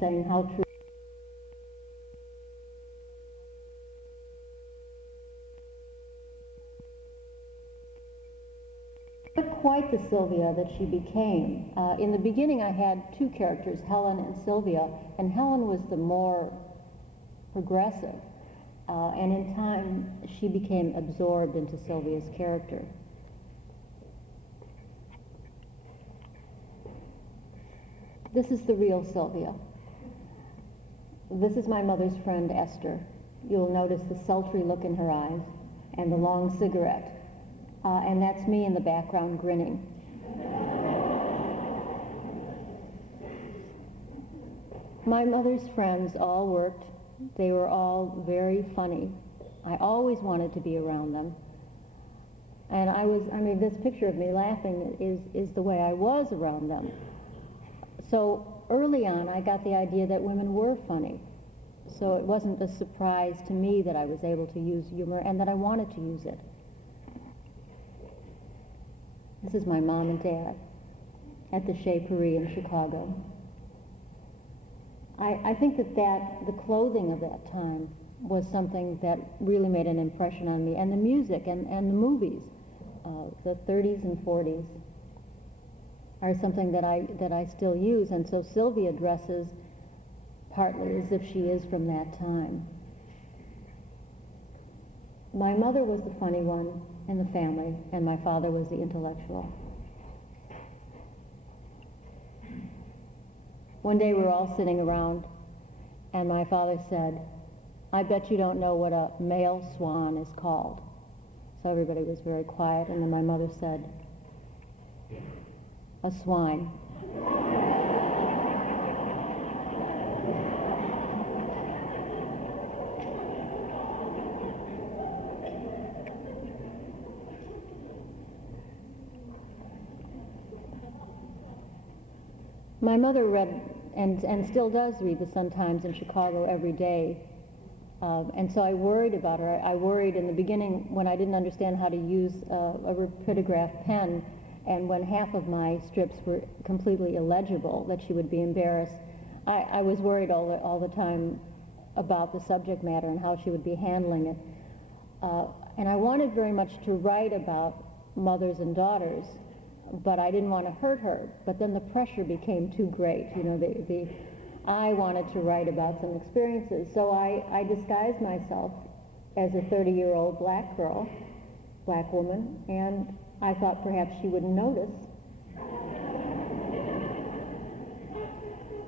saying how true. Not quite the Sylvia that she became. In the beginning I had two characters, Helen and Sylvia, and Helen was the more progressive. And in time she became absorbed into Sylvia's character. This is the real Sylvia. This is my mother's friend Esther. You'll notice the sultry look in her eyes and the long cigarette. And that's me in the background grinning. My mother's friends all worked. They were all very funny. I always wanted to be around them. And this picture of me laughing is the way I was around them. So early on, I got the idea that women were funny. So it wasn't a surprise to me that I was able to use humor and that I wanted to use it. This is my mom and dad at the Chez Paris in Chicago. I think that the clothing of that time was something that really made an impression on me, and the music and the movies, the 30s and 40s, are something that I still use, and so Sylvia dresses partly as if she is from that time. My mother was the funny one in the family, and my father was the intellectual. One day we were all sitting around, and my father said, "I bet you don't know what a male swan is called." So everybody was very quiet, and then my mother said, "A swine." My mother read, and still does read, the Sun-Times in Chicago every day. And so I worried about her. I worried in the beginning when I didn't understand how to use a rapidograph pen, and when half of my strips were completely illegible, that she would be embarrassed. I was worried all the time about the subject matter and how she would be handling it. And I wanted very much to write about mothers and daughters, but I didn't want to hurt her. But then the pressure became too great. You know, I wanted to write about some experiences, so I disguised myself as a 30-year-old black girl, black woman, and I thought perhaps she wouldn't notice.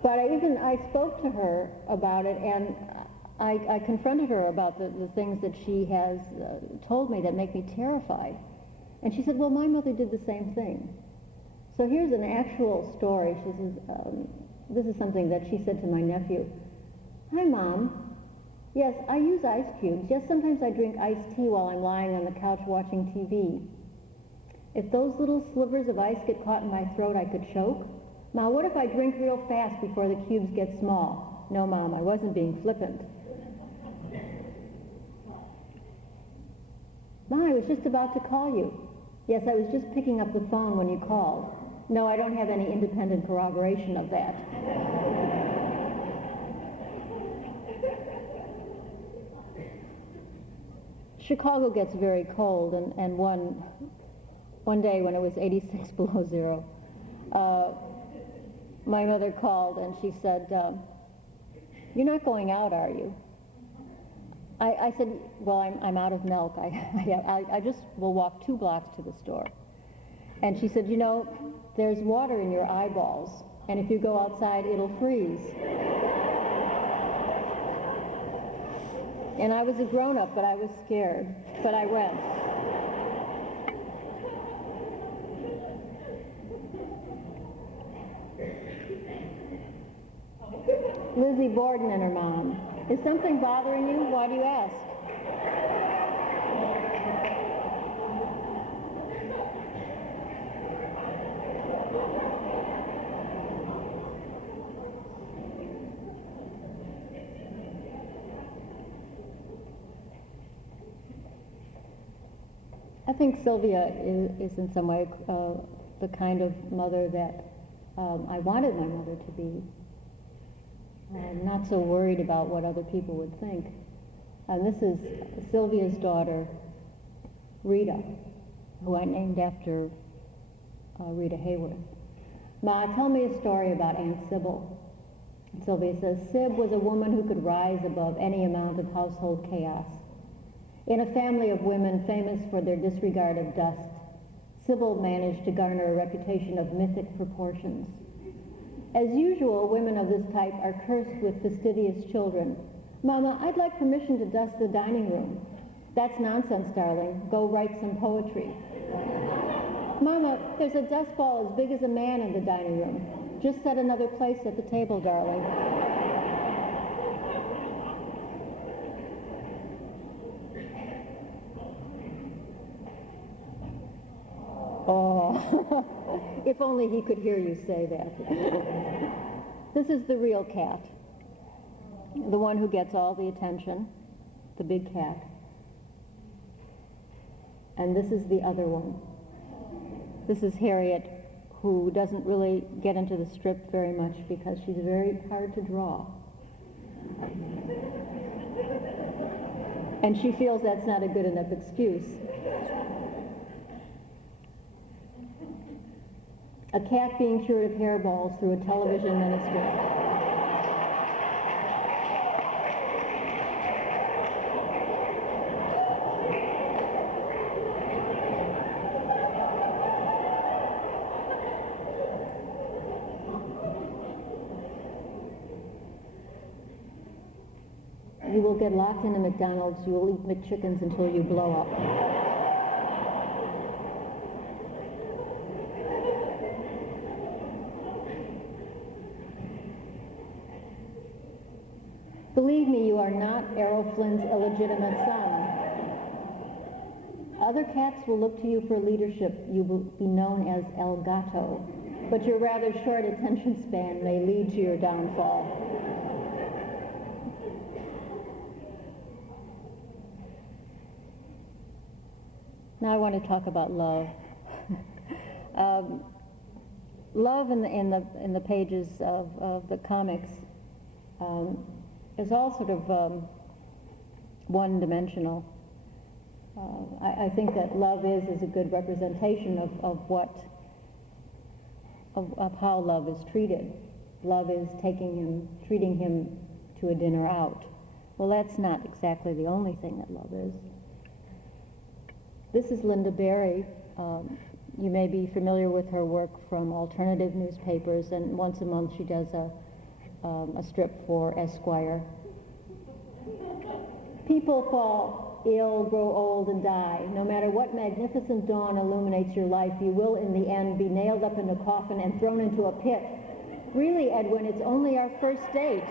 But I spoke to her about it, and I confronted her about the things that she has told me that make me terrified. And she said, "Well, my mother did the same thing." So here's an actual story. She says, this is something that she said to my nephew. "Hi, Mom. Yes, I use ice cubes. Yes, sometimes I drink iced tea while I'm lying on the couch watching TV. If those little slivers of ice get caught in my throat, I could choke. Ma, what if I drink real fast before the cubes get small?" "No, Mom, I wasn't being flippant." "Ma, I was just about to call you." "Yes, I was just picking up the phone when you called." "No, I don't have any independent corroboration of that." Chicago gets very cold, and one day when it was 86 below zero, my mother called and she said, "You're not going out, are you?" I said, "Well, I'm out of milk. I just will walk 2 blocks to the store." And she said, "You know, there's water in your eyeballs, and if you go outside, it'll freeze." And I was a grown-up, but I was scared. But I went. Lizzie Borden and her mom. "Is something bothering you? Why do you ask?" I think Sylvia is in some way the kind of mother that I wanted my mother to be. not so worried about what other people would think. And this is Sylvia's daughter, Rita, who I named after Rita Hayworth. Ma, tell me a story about Aunt Sybil. Sylvia says, Syb was a woman who could rise above any amount of household chaos. In a family of women famous for their disregard of dust, Sybil managed to garner a reputation of mythic proportions. As usual, women of this type are cursed with fastidious children. Mama, I'd like permission to dust the dining room. That's nonsense, darling. Go write some poetry. Mama, there's a dust ball as big as a man in the dining room. Just set another place at the table, darling. Oh, if only he could hear you say that. This is the real cat, the one who gets all the attention, the big cat. And this is the other one. This is Harriet, who doesn't really get into the strip very much because she's very hard to draw. And she feels that's not a good enough excuse. A cat being cured of hairballs through a television ministry. You will get locked into McDonald's, you will eat McChickens until you blow up. Believe me, you are not Errol Flynn's illegitimate son. Other cats will look to you for leadership. You will be known as El Gato, but your rather short attention span may lead to your downfall. Now I want to talk about love. Love in the pages of the comics is all sort of one-dimensional. I think that love is a good representation of how love is treated. Love is treating him to a dinner out. Well, that's not exactly the only thing that love is. This is Linda Berry. You may be familiar with her work from alternative newspapers, and once a month she does a strip for Esquire. People fall ill, grow old, and die. No matter what magnificent dawn illuminates your life, you will in the end be nailed up in a coffin and thrown into a pit. Really, Edwin, it's only our first date.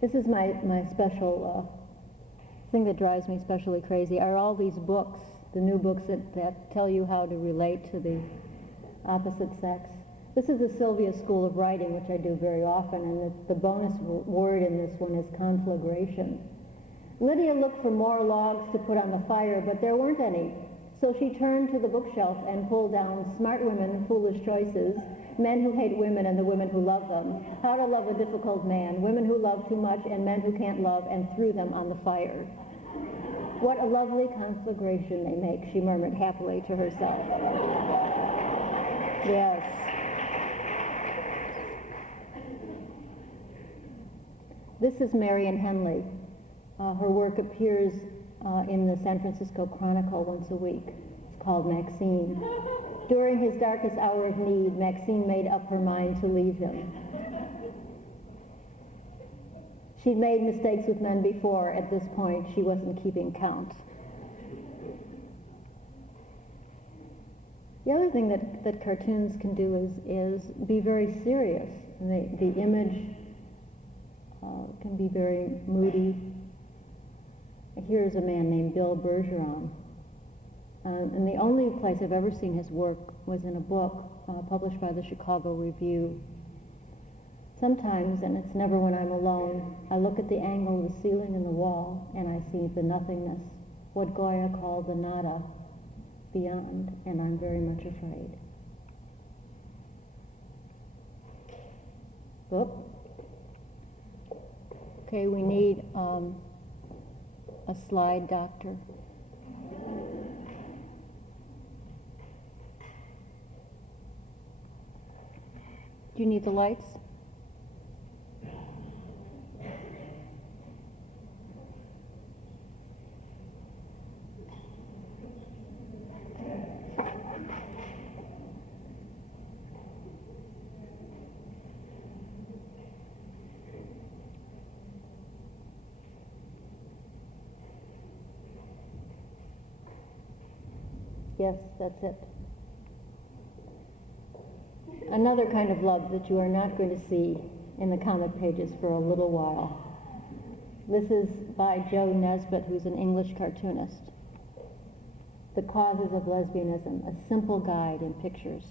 This is my special thing that drives me especially crazy, are all these books, the new books that tell you how to relate to the opposite sex. This is the Sylvia School of Writing, which I do very often, and the bonus word in this one is conflagration. Lydia looked for more logs to put on the fire, but there weren't any. So she turned to the bookshelf and pulled down Smart Women, Foolish Choices, Men Who Hate Women and the Women Who Love Them, How to Love a Difficult Man, Women Who Love Too Much and Men Who Can't Love, and threw them on the fire. What a lovely conflagration they make, she murmured happily to herself. Yes. This is Marion Henley. Her work appears in the San Francisco Chronicle once a week. It's called Maxine. During his darkest hour of need, Maxine made up her mind to leave him. She'd made mistakes with men before. At this point, she wasn't keeping count. The other thing that cartoons can do is be very serious. And the image can be very moody. Here's a man named Bill Bergeron. And the only place I've ever seen his work was in a book published by the Chicago Review. Sometimes, and it's never when I'm alone, I look at the angle of the ceiling and the wall, and I see the nothingness. what Goya called the nada beyond, and I'm very much afraid. Whoop. Okay, we need a slide, Doctor. Do you need the lights? Yes, that's it. Another kind of love that you are not going to see in the comic pages for a little while. This is by Joe Nesbit, who's an English cartoonist. The Causes of Lesbianism, a simple guide in pictures.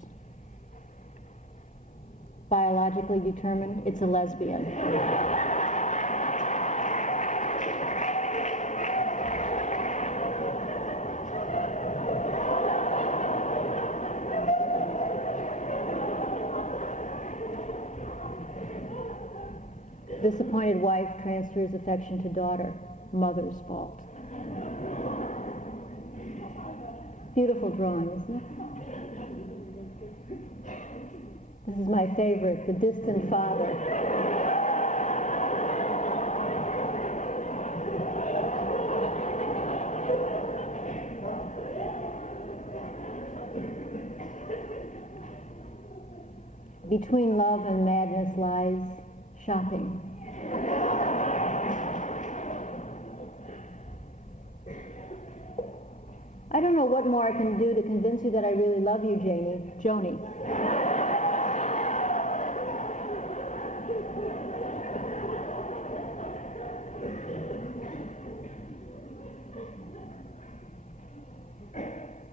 Biologically determined, it's a lesbian. Disappointed wife transfers affection to daughter, mother's fault. Beautiful drawing, isn't it? This is my favorite, the distant father. Between love and madness lies shopping. I don't know what more I can do to convince you that I really love you, Joni.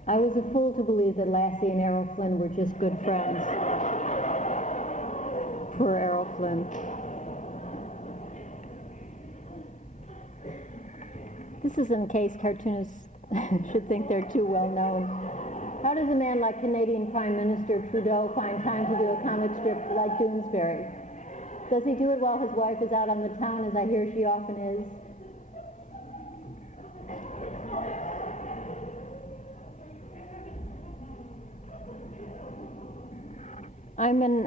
I was a fool to believe that Lassie and Errol Flynn were just good friends. Poor Errol Flynn. This is in case cartoonists should think they're too well known. How does a man like Canadian Prime Minister Trudeau find time to do a comic strip like Doonesbury? Does he do it while his wife is out on the town, as I hear she often is? I'm in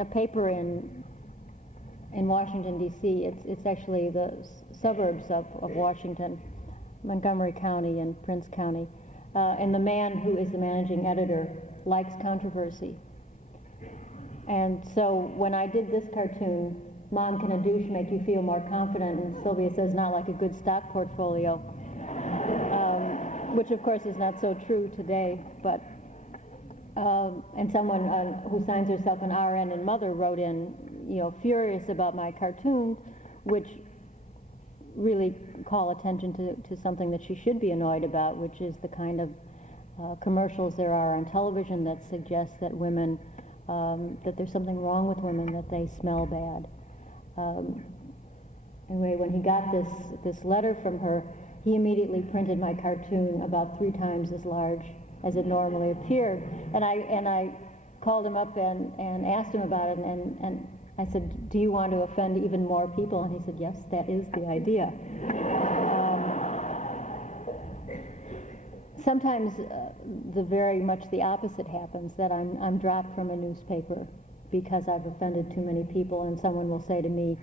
a paper in Washington, D.C. It's actually the suburbs of Washington, Montgomery County and Prince County. And the man who is the managing editor likes controversy. And so when I did this cartoon, Mom, can a douche make you feel more confident? And Sylvia says, not like a good stock portfolio. Which of course is not so true today, but and someone who signs herself an RN and mother wrote in, furious about my cartoons, which really call attention to something that she should be annoyed about, which is the kind of commercials there are on television that suggest that women, that there's something wrong with women, that they smell bad. Anyway, when he got this letter from her, he immediately printed my cartoon about 3 times as large as it normally appeared. And I called him up and asked him about it, and I said, do you want to offend even more people? And he said, yes, that is the idea. Sometimes very much the opposite happens, that I'm dropped from a newspaper because I've offended too many people, and someone will say to me,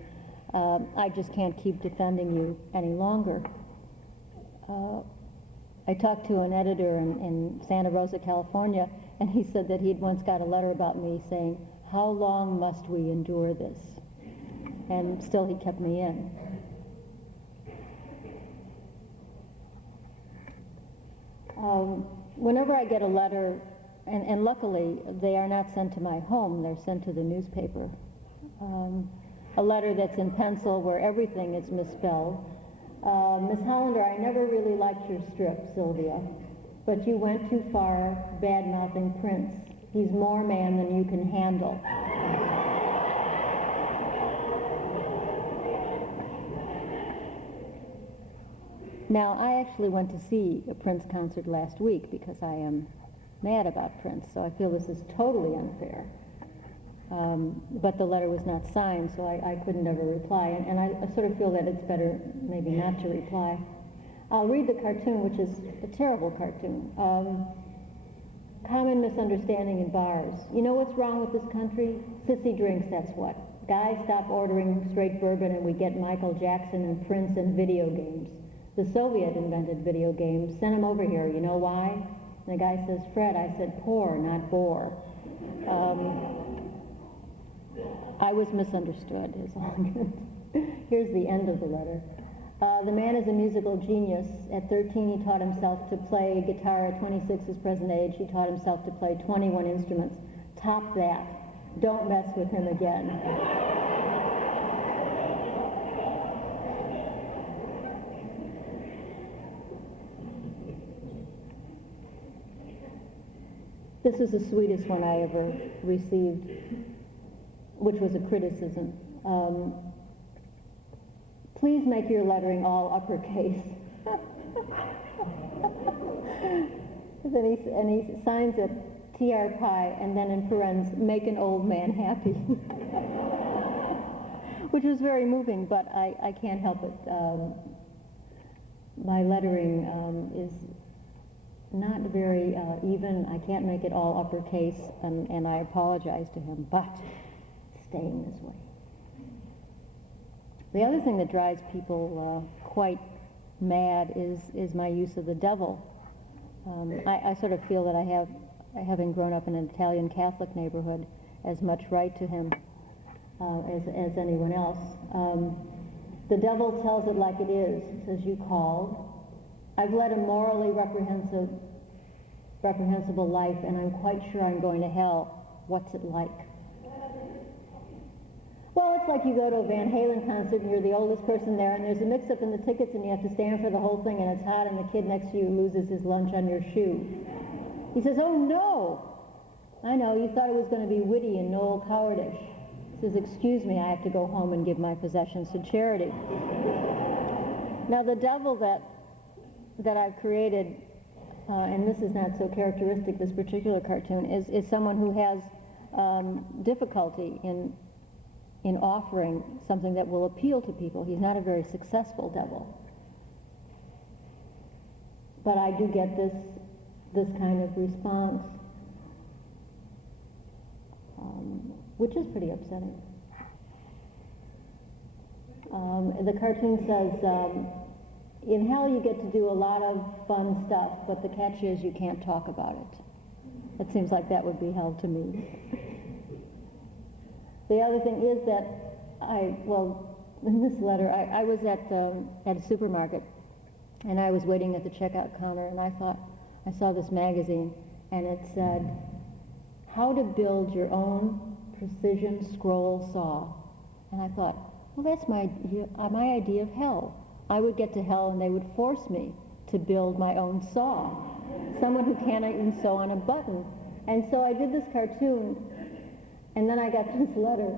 I just can't keep defending you any longer. I talked to an editor in Santa Rosa, California, and he said that he'd once got a letter about me saying, how long must we endure this? And still he kept me in. Whenever I get a letter, and luckily they are not sent to my home, they're sent to the newspaper. A letter that's in pencil where everything is misspelled. Miss Hollander, I never really liked your strip, Sylvia, but you went too far bad-mouthing Prince. He's more man than you can handle. Now, I actually went to see a Prince concert last week because I am mad about Prince, so I feel this is totally unfair. But the letter was not signed, so I couldn't ever reply, and I sort of feel that it's better maybe not to reply. I'll read the cartoon, which is a terrible cartoon. Common misunderstanding in bars. You know what's wrong with this country? Sissy drinks, that's what. Guys stop ordering straight bourbon and we get Michael Jackson and Prince and video games. The Soviet invented video games. Send them over here. You know why? And the guy says, Fred, I said poor, not bore. I was misunderstood, is all I'm going to say. Here's the end of the letter. The man is a musical genius. At 13, he taught himself to play guitar. At 26, his present age, he taught himself to play 21 instruments. Top that. Don't mess with him again. This is the sweetest one I ever received, which was a criticism. Please make your lettering all uppercase. and he signs it T.R. Pye, and then in parentheses, make an old man happy. Which was very moving, but I can't help it. My lettering is not very even. I can't make it all uppercase, and I apologize to him, but it's staying this way. The other thing that drives people quite mad is my use of the devil. I sort of feel that having grown up in an Italian Catholic neighborhood, as much right to him as anyone else. The devil tells it like it is. He says, you called. I've led a morally reprehensible life, and I'm quite sure I'm going to hell. What's it like? Well, it's like you go to a Van Halen concert and you're the oldest person there, and there's a mix-up in the tickets and you have to stand for the whole thing, and it's hot, and the kid next to you loses his lunch on your shoe. He says, oh no! I know, you thought it was going to be witty and Noel Cowardish. He says, excuse me, I have to go home and give my possessions to charity. Now the devil that I've created, and this is not so characteristic, this particular cartoon, is someone who has difficulty in offering something that will appeal to people. He's not a very successful devil. But I do get this kind of response, which is pretty upsetting. The cartoon says, in hell you get to do a lot of fun stuff, but the catch is you can't talk about it. It seems like that would be hell to me. The other thing is that in this letter, I was at a supermarket, and I was waiting at the checkout counter, and I saw this magazine, and it said, how to build your own precision scroll saw. And I thought, well, that's my idea of hell. I would get to hell, and they would force me to build my own saw. Someone who cannot even sew on a button. And so I did this cartoon, and then I got this letter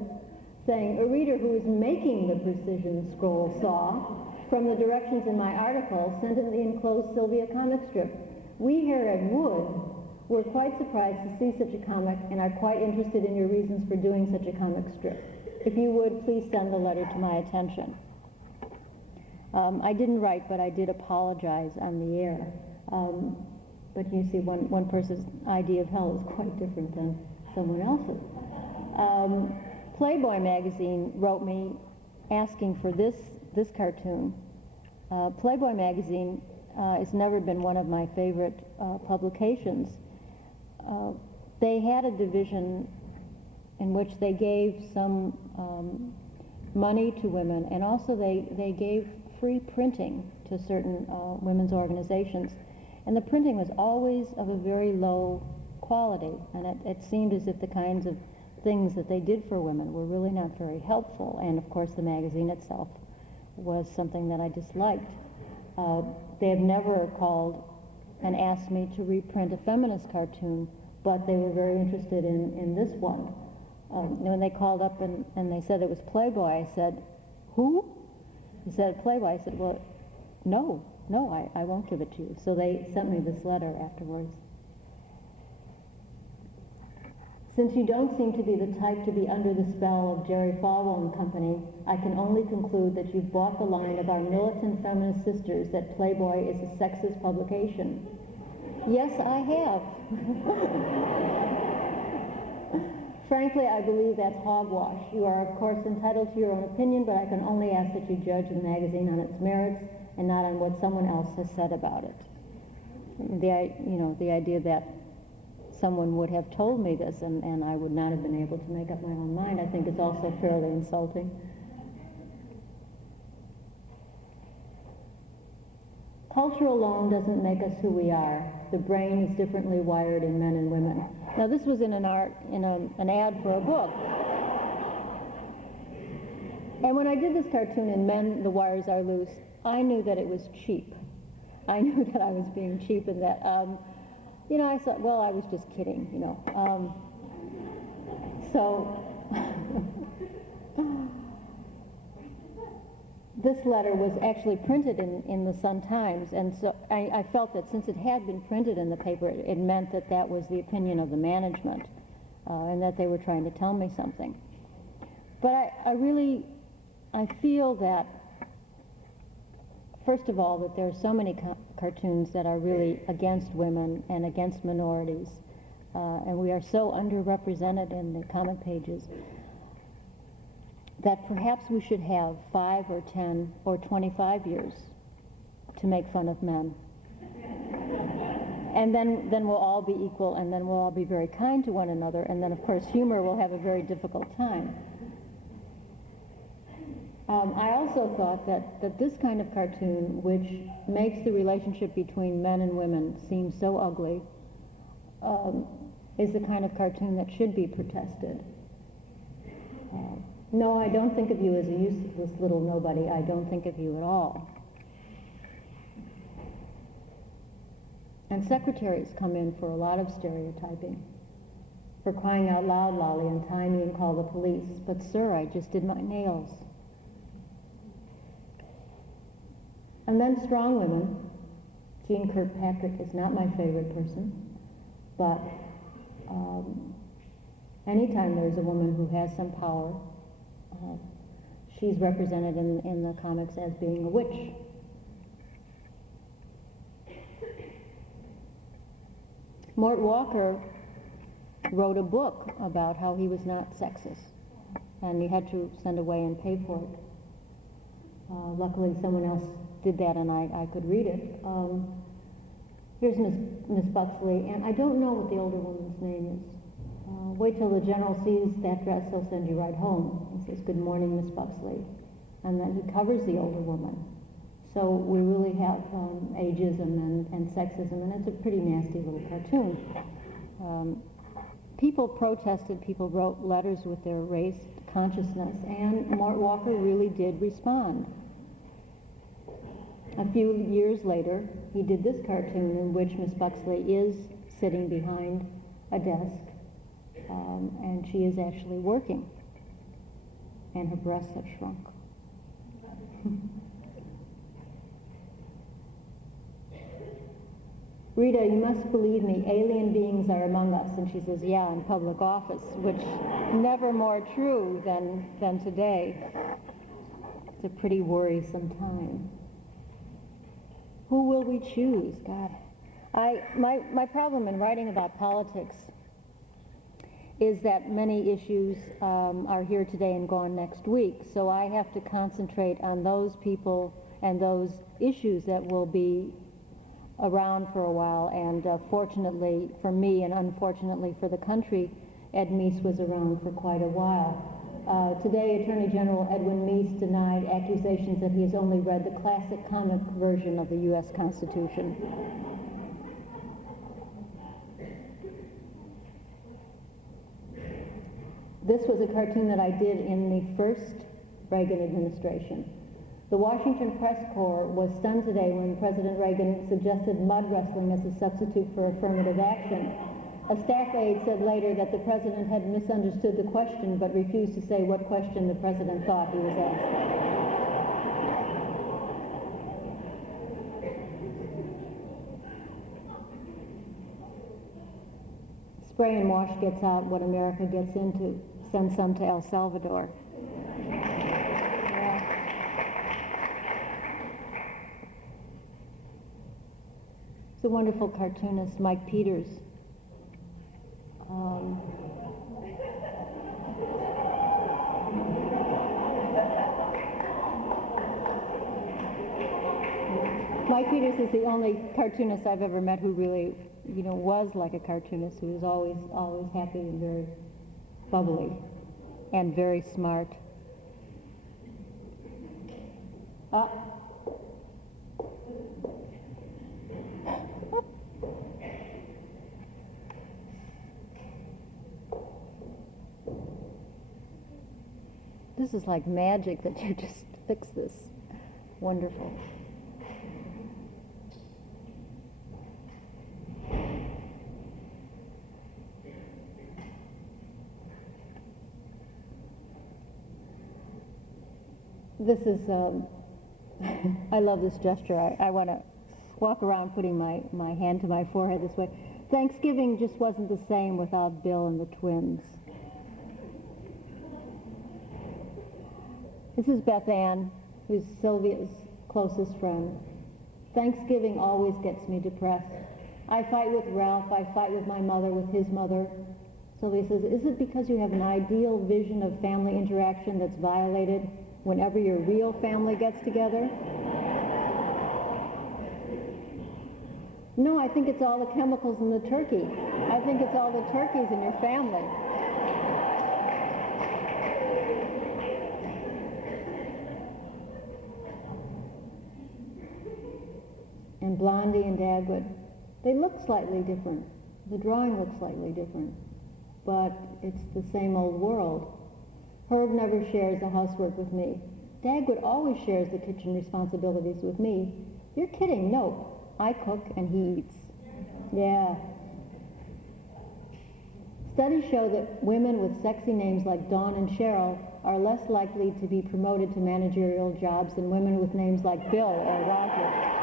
saying, a reader who is making the precision scroll saw, from the directions in my article, sent in the enclosed Sylvia comic strip. We here at Wood were quite surprised to see such a comic and are quite interested in your reasons for doing such a comic strip. If you would, please send the letter to my attention. I didn't write, but I did apologize on the air. But you see, one person's idea of hell is quite different than someone else's. Playboy magazine wrote me asking for this cartoon. Playboy magazine has never been one of my favorite publications. They had a division in which they gave some money to women, and also they gave free printing to certain women's organizations. And the printing was always of a very low quality, and it seemed as if the kinds of things that they did for women were really not very helpful. And of course the magazine itself was something that I disliked. They have never called and asked me to reprint a feminist cartoon, but they were very interested in this one. When they called up and they said it was Playboy, I said, who? He said, Playboy. I said, well, no, no, I won't give it to you. So they sent me this letter afterwards. Since you don't seem to be the type to be under the spell of Jerry Falwell and Company, I can only conclude that you've bought the line of our militant feminist sisters that Playboy is a sexist publication. Yes, I have. Frankly, I believe that's hogwash. You are, of course, entitled to your own opinion, but I can only ask that you judge the magazine on its merits and not on what someone else has said about it. The idea that someone would have told me this and I would not have been able to make up my own mind, I think is also fairly insulting. Culture alone doesn't make us who we are. The brain is differently wired in men and women. Now this was in an ad for a book. And when I did this cartoon in Men, the Wires Are Loose, I knew that it was cheap. I knew that I was being cheap and that, I thought, well, I was just kidding, This letter was actually printed in the Sun-Times, and so I felt that since it had been printed in the paper, it meant that that was the opinion of the management, and that they were trying to tell me something. But I feel that, first of all, that there are so many cartoons that are really against women and against minorities, and we are so underrepresented in the comic pages, that perhaps we should have 5 or 10 or 25 years to make fun of men. And then we'll all be equal, and then we'll all be very kind to one another, and then of course humor will have a very difficult time. I also thought that this kind of cartoon, which makes the relationship between men and women seem so ugly, is the kind of cartoon that should be protested. No, I don't think of you as a useless little nobody. I don't think of you at all. And secretaries come in for a lot of stereotyping. For crying out loud, Lolly, untie me and call the police. But sir, I just did my nails. And then strong women. Jean Kirkpatrick is not my favorite person, but anytime there's a woman who has some power, she's represented in the comics as being a witch. Mort Walker wrote a book about how he was not sexist, and he had to send away and pay for it. Luckily, someone else did that, and I could read it. Here's Miss Buxley, and I don't know what the older woman's name is. Wait till the general sees that dress, he'll send you right home. He says, good morning, Miss Buxley. And then he covers the older woman. So we really have ageism and sexism, and it's a pretty nasty little cartoon. People protested, people wrote letters with their race consciousness, and Mort Walker really did respond. A few years later, he did this cartoon in which Miss Buxley is sitting behind a desk, and she is actually working, and her breasts have shrunk. Rita, you must believe me, alien beings are among us. And she says, yeah, in public office, which never more true than today. It's a pretty worrisome time. Who will we choose? God. My problem in writing about politics is that many issues are here today and gone next week. So I have to concentrate on those people and those issues that will be around for a while. And fortunately for me and unfortunately for the country, Ed Meese was around for quite a while. Today, Attorney General Edwin Meese denied accusations that he has only read the classic comic version of the U.S. Constitution. This was a cartoon that I did in the first Reagan administration. The Washington Press Corps was stunned today when President Reagan suggested mud wrestling as a substitute for affirmative action. A staff aide said later that the president had misunderstood the question but refused to say what question the president thought he was asking. spray and wash gets out what America gets into. Send some to El Salvador. Yeah. It's a wonderful cartoonist, Mike Peters. Mike Peters is the only cartoonist I've ever met who really, was like a cartoonist, who was always happy and very bubbly and very smart. This is like magic that you just fixed this. Wonderful. This is, I love this gesture. I want to walk around putting my hand to my forehead this way. Thanksgiving just wasn't the same without Bill and the twins. This is Beth Ann, who's Sylvia's closest friend. Thanksgiving always gets me depressed. I fight with Ralph, I fight with my mother, with his mother. Sylvia says, is it because you have an ideal vision of family interaction that's violated whenever your real family gets together? No, I think it's all the chemicals in the turkey. I think it's all the turkeys in your family. And Blondie and Dagwood, they look slightly different. The drawing looks slightly different, but it's the same old world. Herb never shares the housework with me. Dagwood always shares the kitchen responsibilities with me. You're kidding, no. I cook and he eats. Yeah. Studies show that women with sexy names like Dawn and Cheryl are less likely to be promoted to managerial jobs than women with names like Bill or Roger.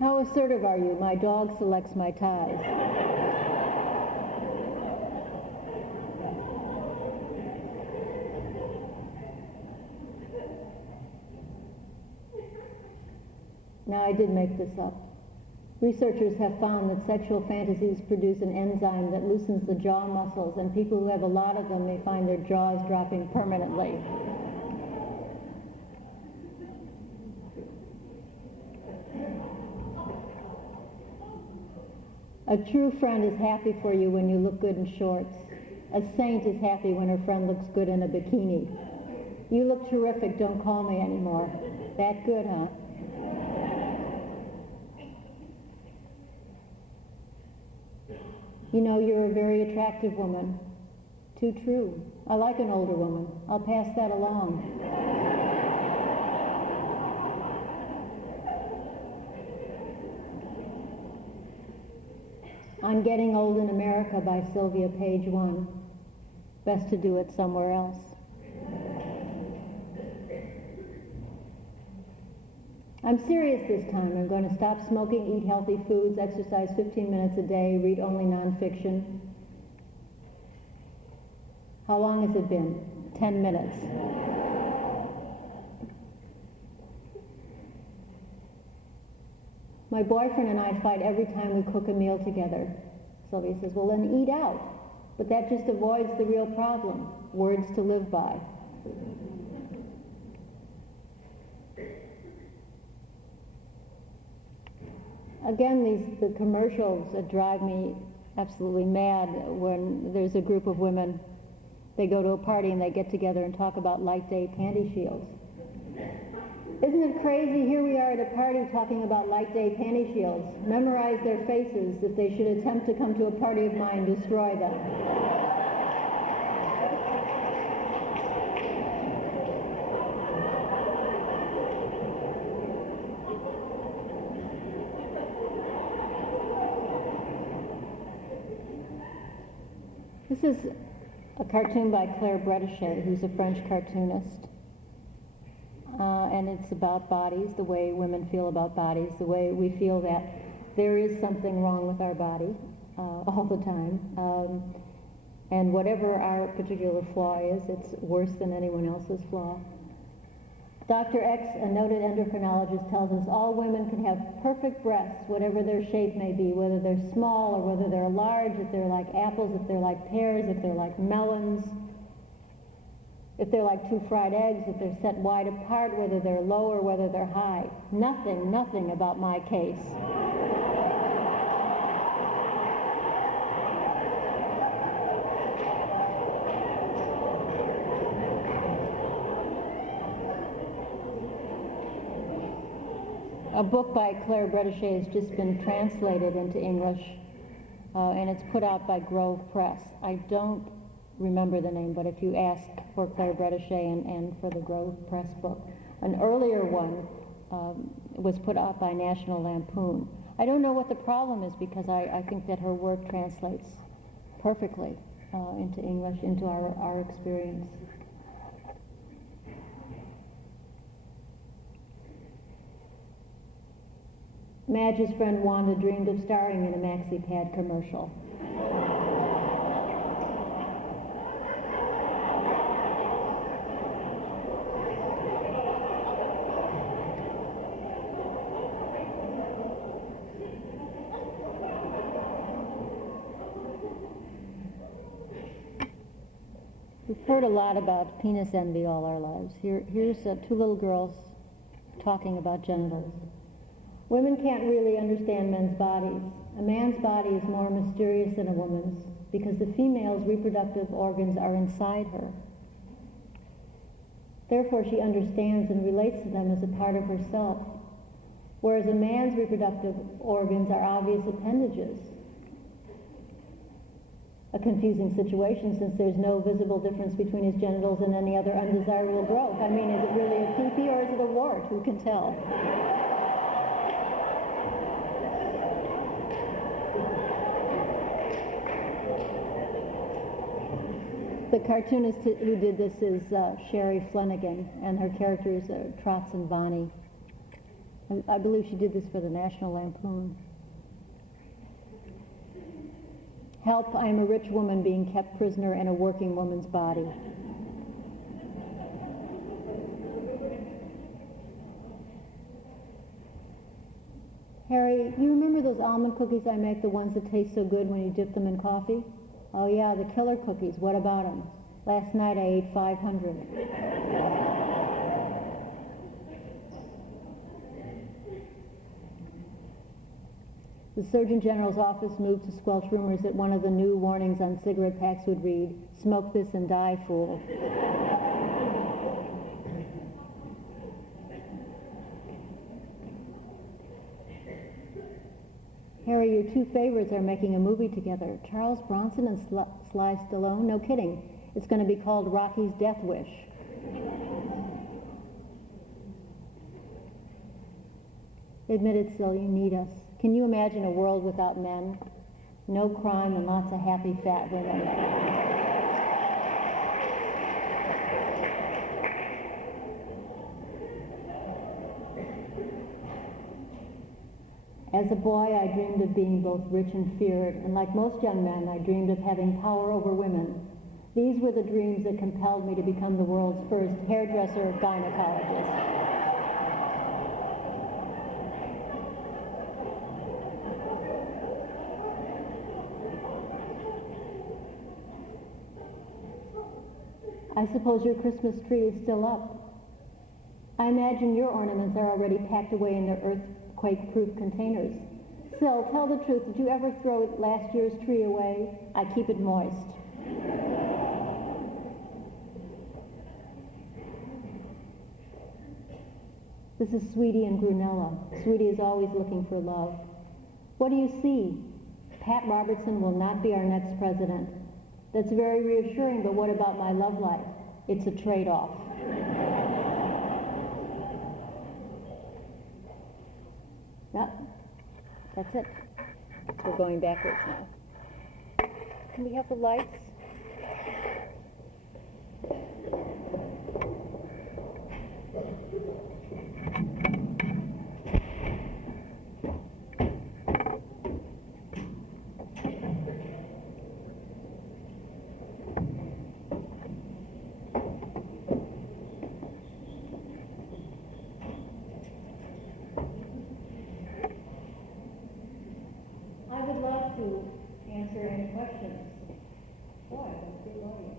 How assertive are you? My dog selects my ties. Now, I did make this up. Researchers have found that sexual fantasies produce an enzyme that loosens the jaw muscles, and people who have a lot of them may find their jaws dropping permanently. A true friend is happy for you when you look good in shorts. A saint is happy when her friend looks good in a bikini. You look terrific, don't call me anymore. That good, huh? You know, you're a very attractive woman. Too true. I like an older woman. I'll pass that along. I'm Getting Old in America by Sylvia, page 1. Best to do it somewhere else. I'm serious this time. I'm going to stop smoking, eat healthy foods, exercise 15 minutes a day, read only nonfiction. How long has it been? 10 minutes. My boyfriend and I fight every time we cook a meal together. Sylvia says, well, then eat out. But that just avoids the real problem, words to live by. Again, the commercials that drive me absolutely mad when there's a group of women, they go to a party and they get together and talk about Light Day panty shields. Isn't it crazy? Here we are at a party talking about Light Day panty shields. Memorize their faces. If they should attempt to come to a party of mine, destroy them. This is a cartoon by Claire Bretéché, who's a French cartoonist. And it's about bodies, the way women feel about bodies, the way we feel that there is something wrong with our body all the time. And whatever our particular flaw is, it's worse than anyone else's flaw. Dr. X, a noted endocrinologist, tells us all women can have perfect breasts, whatever their shape may be, whether they're small or whether they're large, if they're like apples, if they're like pears, if they're like melons, if they're like two fried eggs, if they're set wide apart, whether they're low or whether they're high. Nothing about my case. A book by Claire Bretéché has just been translated into English, and it's put out by Grove Press. I don't remember the name, but if you ask for Claire Bretéché and for the Grove Press book. An earlier one was put out by National Lampoon. I don't know what the problem is, because I think that her work translates perfectly into English, into our experience. Madge's friend Wanda dreamed of starring in a MaxiPad commercial. We've heard a lot about penis envy all our lives. Here's two little girls talking about genitals. Women can't really understand men's bodies. A man's body is more mysterious than a woman's because the female's reproductive organs are inside her. Therefore, she understands and relates to them as a part of herself, whereas a man's reproductive organs are obvious appendages. A confusing situation, since there's no visible difference between his genitals and any other undesirable growth. I mean, is it really a peepee or is it a wart? Who can tell? The cartoonist who did this is Sherry Flanagan, and her character is Trots and Bonnie. I believe she did this for the National Lampoon. Help, I am a rich woman being kept prisoner in a working woman's body. Harry, you remember those almond cookies I make, the ones that taste so good when you dip them in coffee? Oh yeah, the killer cookies. What about them? Last night I ate 500. The Surgeon General's office moved to squelch rumors that one of the new warnings on cigarette packs would read, "Smoke this and die, fool." Harry, your two favorites are making a movie together. Charles Bronson and Sly Stallone? No kidding. It's going to be called Rocky's Death Wish. Admit it, Syl, you need us. Can you imagine a world without men? No crime and lots of happy fat women. As a boy, I dreamed of being both rich and feared, and like most young men, I dreamed of having power over women. These were the dreams that compelled me to become the world's first hairdresser gynecologist. I suppose your Christmas tree is still up. I imagine your ornaments are already packed away in their earthquake-proof containers. Syl, tell the truth, did you ever throw last year's tree away? I keep it moist. This is Sweetie and Grunella. Sweetie is always looking for love. What do you see? Pat Robertson will not be our next president. That's very reassuring, but what about my love life? It's a trade-off. Yep, that's it. We're going backwards now. Can we have the lights? I would love to answer any questions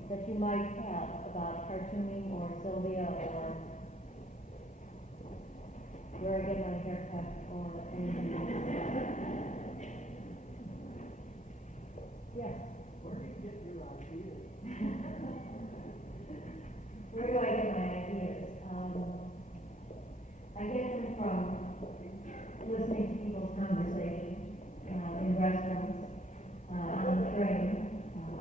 that you might have about cartooning or Sylvia or where I get my haircut or anything like that. Yes. Where do you get your ideas? Where do I get my ideas? I get them from listening to people's conversations in restaurants, on the train.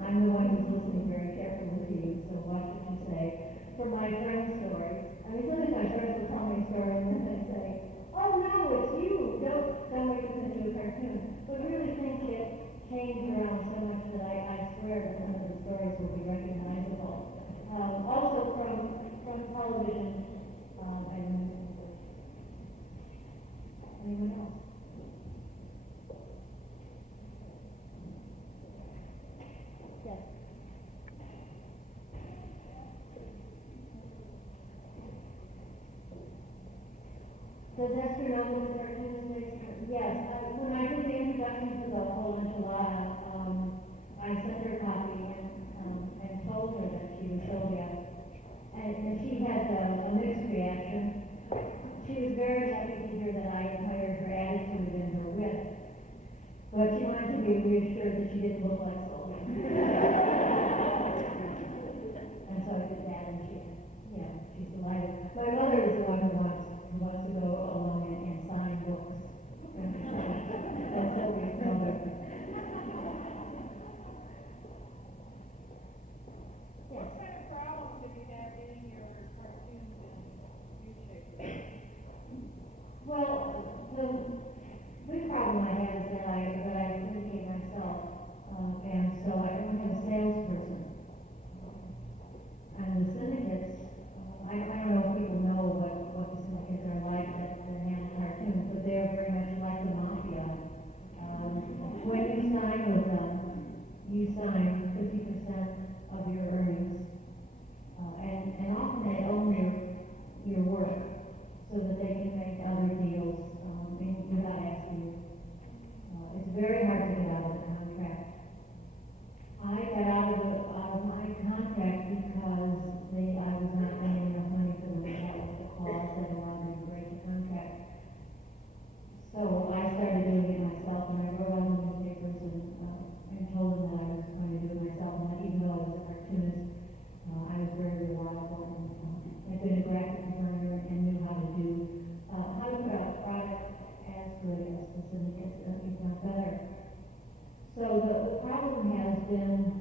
I'm the one who's listening very carefully to you, so watch what you say. For my friend's stories, I mean, sometimes my friends will tell me a story and then they say, "Oh no, it's you! Don't wait to send you a cartoon." But really things get changed around so much that I swear that some of the stories will be recognizable. Also from television, and anyone else? Yes. Does Esther know what the cartoon is? Yes. When I did the introduction to the whole enchilada, I sent her a copy and told her that she was Sylvia. And she had a mixed reaction. She was very happy to hear that I admired her attitude and her wit. But she wanted to be reassured that she didn't look like Sylvia. And so I did that, and she's delighted. My mother is the one who wants to go along and sign books. That's Sylvia's mother. What kind of problems have you had getting your cartoons in newspapers? Well, the big problem I have is that I syndicate myself, and so I don't have a salesperson. And the syndicates, I don't know if people know what the syndicates are like that handle cartoons, but they're very much like the mafia. When you sign with them, you sign 50% of your earnings, and often they own your work so that they can make other deals without asking you. It's very hard to get out of the contract. I got out of my contract because I was not paying enough money for the calls that allowed me to break the contract. So I started doing it myself, and I wrote on the newspapers and told them that I was going to do it myself. And even though I was a cartoonist, I was very reliable and I'd been a graphic designer and knew how to put out a product as good as the syndicates, if not better. So the problem has been